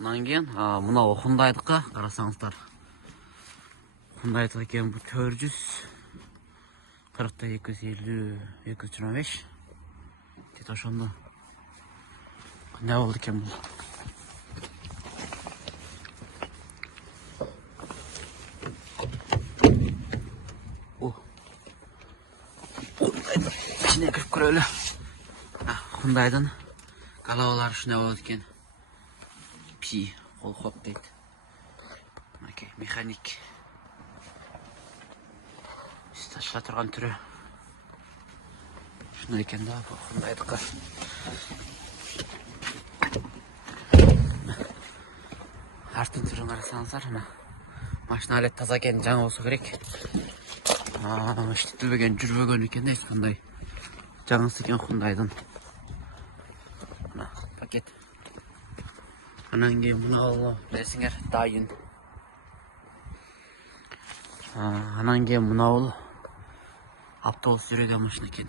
Мынан кейін мынау Hyundai'дікі қарасаңыздар. Hyundai'дікі екен бұл 400, 40-та 250, 225. Дейді ошонда. Не болды екен бұл? İçine kırıp kırılı. Hyundai'dan kalavalar şuna oldu eкен. Pi, ol hop deydi. Mekanik. Taşla тұрған түрі. Şuna eкен da bu Hyundai'dікі. Артын түрін қарасаңыздар, машина әлі таза екен, жаңа болса керек. Іштетілбеген, жүрбеген екен де ешқандай. Жаңасы екен Hyundai'дан. Пакет. Анан кейін мынау білесіңер, дайын. Анан кейін мынау автобус жүреген машина екен.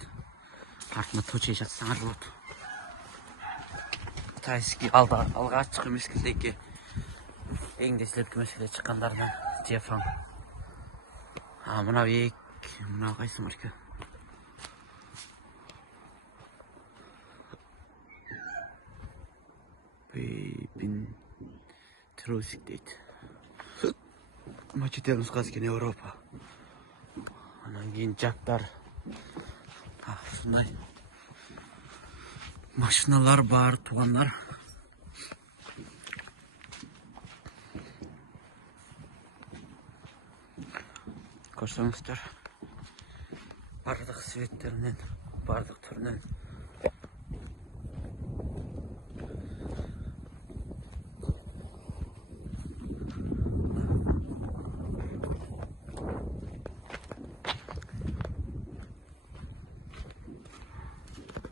Артында точай жатсаңар болады. Тайский алға шыққан мезгілдегі ең деселепкі мәселе шыққандардан телефон. Мынау мынау қайсы марка? Бейбин трусик дейді. Мачетер нұсқасы екен Европа. Анан кейін жактар. Сондай машиналар бар, туғандар. Көрсеңіздер, бардық светтерінен, бардық түрінен